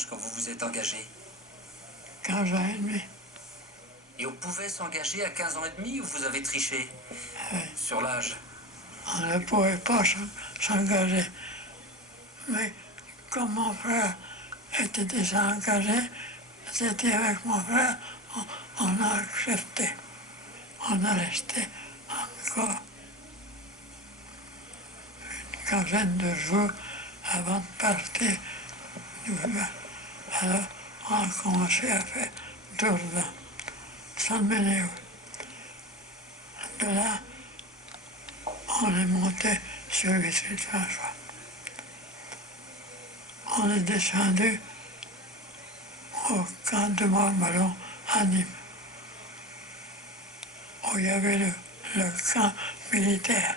âge quand vous vous êtes engagé? 15 ans et demi. Et on pouvait s'engager à 15 ans et demi ou vous avez triché sur l'âge? On ne pouvait pas s'engager. Mais comme mon frère était déjà engagé, c'était avec mon frère, on a accepté. On a resté encore une quinzaine de jours avant de partir du bain. Alors, on a commencé à faire 12 ans, sans m'énerver. De là, on est monté sur Vitry-François. On est descendu au camp de Montmelon à Nîmes, où il y avait le camp militaire.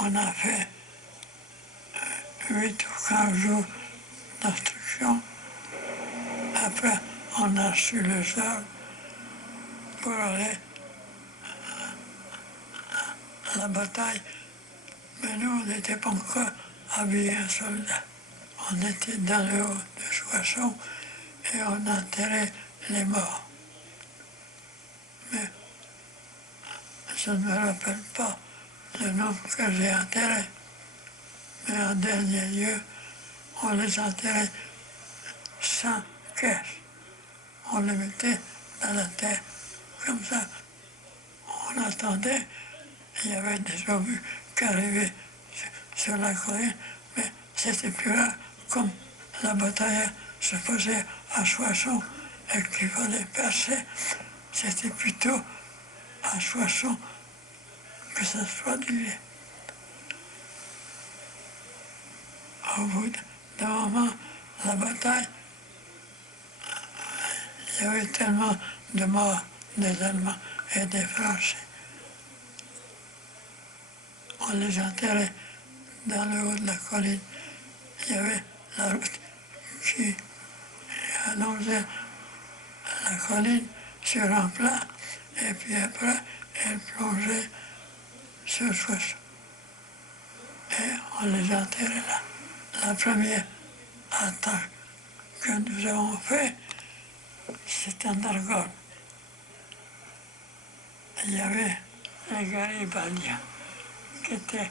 On a fait 8 ou 15 jours d'instruction. Après, on a reçu le sol pour aller à la bataille. Mais nous, on n'était pas encore habillés en soldats. On était dans le haut de Soissons et on enterrait les morts. Mais je ne me rappelle pas le nombre que j'ai enterré. Mais en dernier lieu, on les enterrait sans caisse. On les mettait dans la terre. Comme ça, on attendait. Il y avait des obus qui arrivaient sur la colline, mais c'était plus rare. Comme la bataille se faisait à Soissons et qu'il fallait percer, c'était plutôt à Soissons que ça se produisait. Au bout d'un moment, la bataille, il y avait tellement de morts des Allemands et des Français. On les enterrait dans le haut de la colline. Il y avait la route qui allongeait la colline sur un plat, et puis après, elle plongeait sur Soissons. Et on les enterrait là. La première attaque que nous avons faite, c'était en Argonne. Il y avait les Garibaldiens qui étaient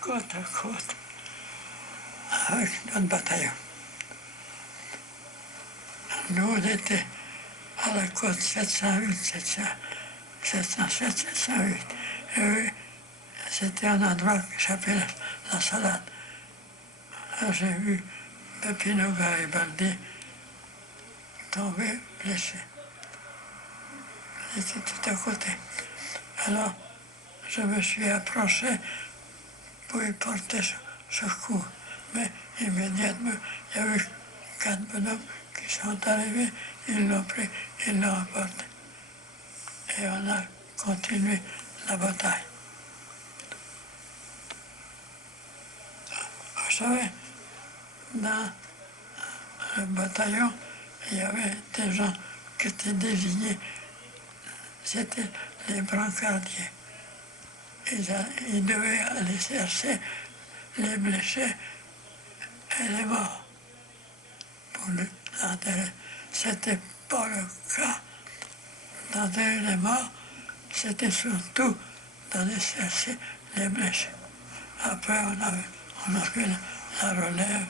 côte à côte avec notre bataillon. Nous, on était à la côte 708, 707, 708. Et eux, c'était un endroit qui s'appelait la Salade. Là, j'ai vu Peppino Garibaldi tomber blessé. Il était tout à côté. Alors, je me suis approché pour lui porter secours. Mais immédiatement, il y a eu 4 bonhommes qui sont arrivés, ils l'ont pris, ils l'ont emporté. Et on a continué la bataille. Vous savez, dans le bataillon, il y avait des gens qui étaient désignés, c'était les brancardiers. Ils devaient aller chercher les blessés et les morts pour l'enterrer. C'était pas le cas d'enterrer les morts, c'était surtout d'aller chercher les blessés. Après, on a fait la relève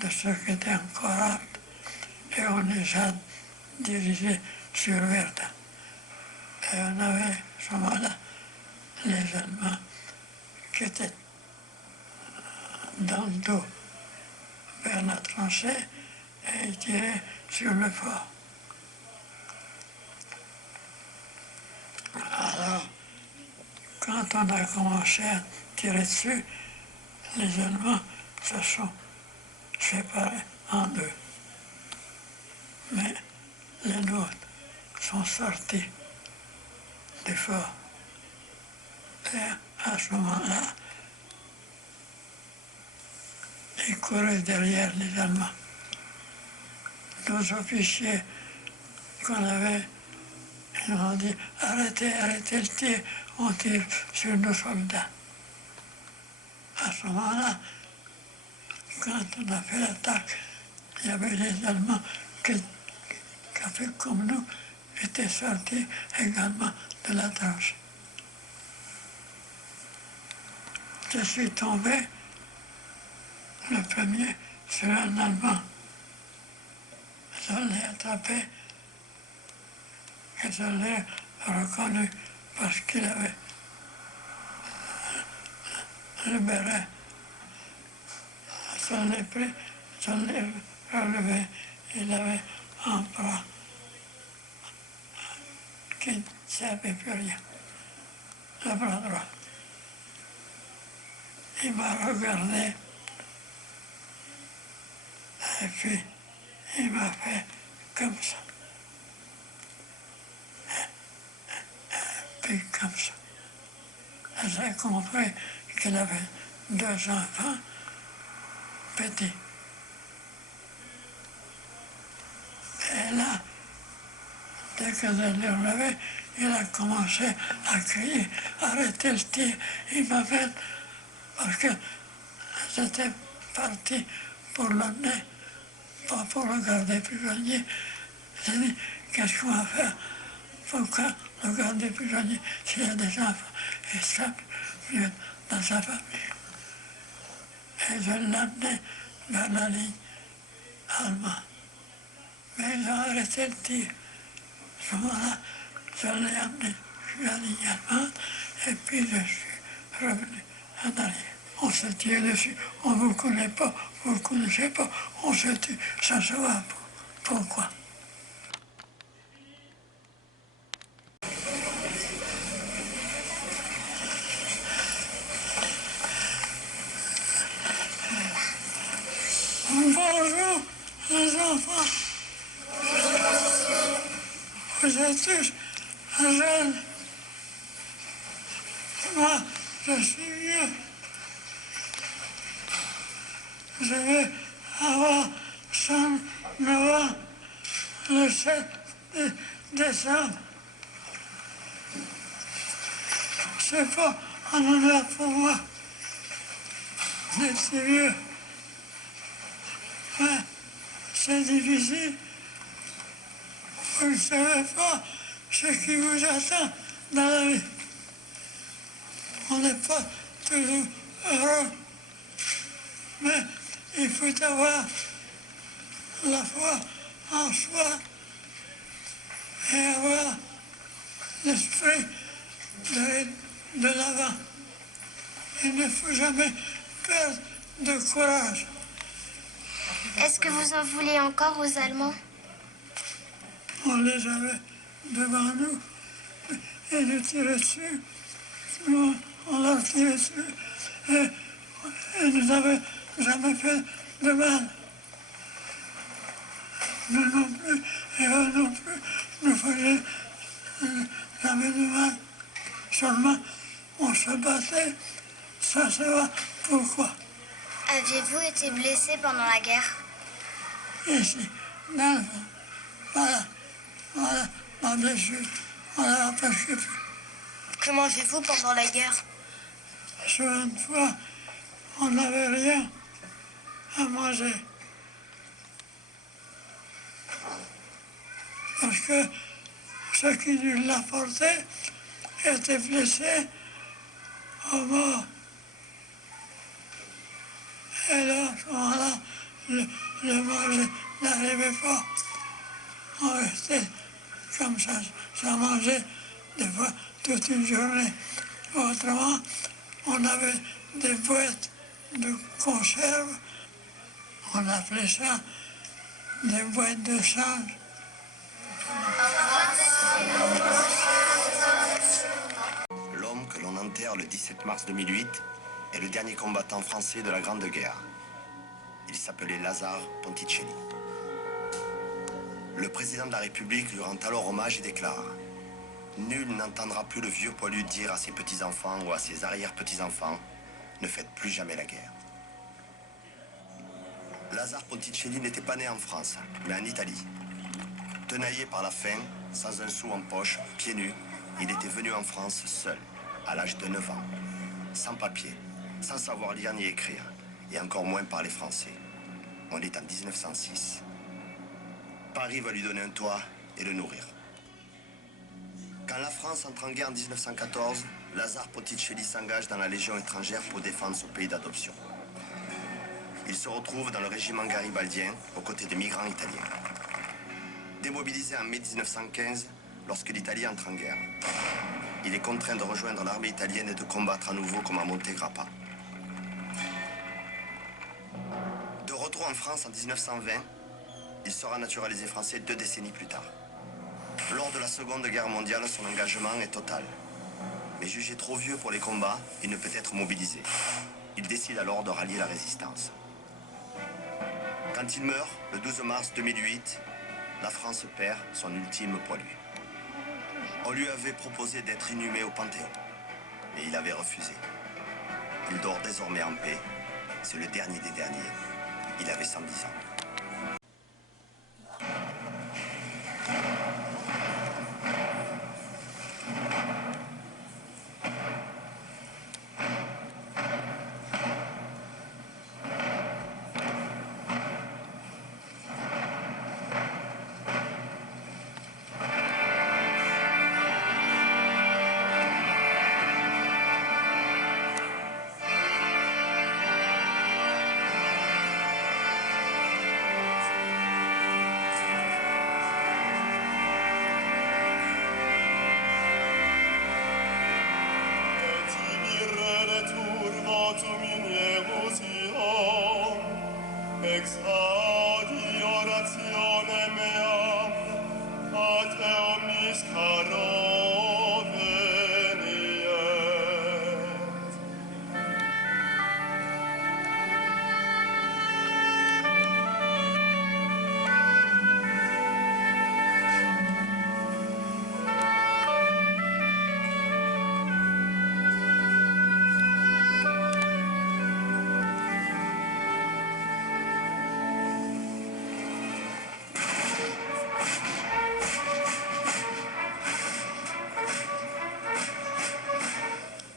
de ceux qui étaient encore aptes et on les a dirigés sur Verdun. Et on avait à ce moment-là les Allemands qui étaient dans le dos vers la tranchée et ils tiraient sur le fort. Alors, quand on a commencé à tirer dessus, les Allemands se sont séparés en deux. Mais les nôtres sont sortis du fort. Et à ce moment-là, ils couraient derrière les Allemands. Nos officiers qu'on avait, ils ont dit arrêtez, arrêtez le tir, on tire sur nos soldats. À ce moment-là, quand on a fait l'attaque, il y avait les Allemands qui a fait comme nous, étaient sortis également de la tranche. Je suis tombé le premier sur un Allemand. Je l'ai attrapé et je l'ai reconnu parce qu'il avait le béret. Je l'ai pris, je l'ai relevé, il avait un bras qui ne servait plus rien, le bras droit. Il m'a regardé et puis il m'a fait comme ça. Puis comme ça. J'ai compris qu'il avait 2 enfants petits. Et là, dès que je l'ai relevé, il a commencé à crier, arrêtez le tir, il m'amène, parce que j'étais parti pour l'emmener, pas pour le garder prisonnier. J'ai dit, qu'est-ce qu'on va faire? Pourquoi le garder prisonnier s'il y a des enfants et ça mieux dans sa famille? Et je l'amenais vers la ligne allemande. Mais ils ont arrêté le tir. À ce moment-là, je l'ai amené sur la ligne allemande et puis je suis revenu en arrière. On se tire dessus, on ne vous connaît pas, vous ne le connaissez pas, on se tue, ça se va. Pourquoi? Bonjour les enfants, vous êtes tous jeunes, moi je suis vieux, je vais avoir 109 ans le 7 décembre. C'est pas un honneur pour moi d'être si vieux. Ouais, c'est difficile. Vous ne savez pas ce qui vous attend dans la vie. On n'est pas toujours heureux, mais il faut avoir la foi en soi et avoir l'esprit de l'avant. Il ne faut jamais perdre de courage. Est-ce que vous en voulez encore aux Allemands? On les avait devant nous et nous tirait dessus. Nous, on leur tirait dessus et ils nous avaient jamais fait de mal. Nous non plus et eux non plus nous faisaient jamais de mal. Seulement, on se battait, ça se va. Pourquoi? Aviez-vous été blessé pendant la guerre? Ici, dans le fond. Voilà, ma blessure, on l'a empêché plus. Que mangez-vous pendant la guerre? Sur une fois, on n'avait rien à manger. Parce que ceux qui nous l'apportaient étaient blessés à mort. Et là, à ce moment-là, le manger n'arrivait pas. On restait comme ça, sans manger, des fois toute une journée. Autrement, on avait des boîtes de conserve, on appelait ça des boîtes de change. L'homme que l'on enterre le 17 mars 2008 est le dernier combattant français de la Grande Guerre. Il s'appelait Lazare Ponticelli. Le président de la République lui rend alors hommage et déclare « Nul n'entendra plus le vieux poilu dire à ses petits-enfants ou à ses arrière-petits-enfants « Ne faites plus jamais la guerre ». Lazare Ponticelli n'était pas né en France, mais en Italie. Tenaillé par la faim, sans un sou en poche, pieds nus, il était venu en France seul, à l'âge de 9 ans, sans papier, sans savoir lire ni écrire. et encore moins par les Français. On est en 1906. Paris va lui donner un toit et le nourrir. Quand la France entre en guerre en 1914, Lazare Ponticelli s'engage dans la Légion étrangère pour défendre son pays d'adoption. Il se retrouve dans le régiment garibaldien aux côtés des migrants italiens. Démobilisé en mai 1915, lorsque l'Italie entre en guerre, il est contraint de rejoindre l'armée italienne et de combattre à nouveau comme à Montegrappa. De retour en France en 1920, il sera naturalisé français 2 décennies plus tard. Lors de la Seconde Guerre mondiale, son engagement est total. Mais jugé trop vieux pour les combats, il ne peut être mobilisé. Il décide alors de rallier la résistance. Quand il meurt, le 12 mars 2008, la France perd son ultime poilu. On lui avait proposé d'être inhumé au Panthéon, mais il avait refusé. Il dort désormais en paix. C'est le dernier des derniers. Il avait 110 ans. Ex adi oratione mea, a te omnis caro veniet.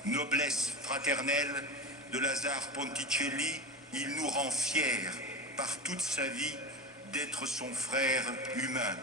Noblesse fraternelle de Lazare Ponticelli, il nous rend fiers par toute sa vie d'être son frère humain.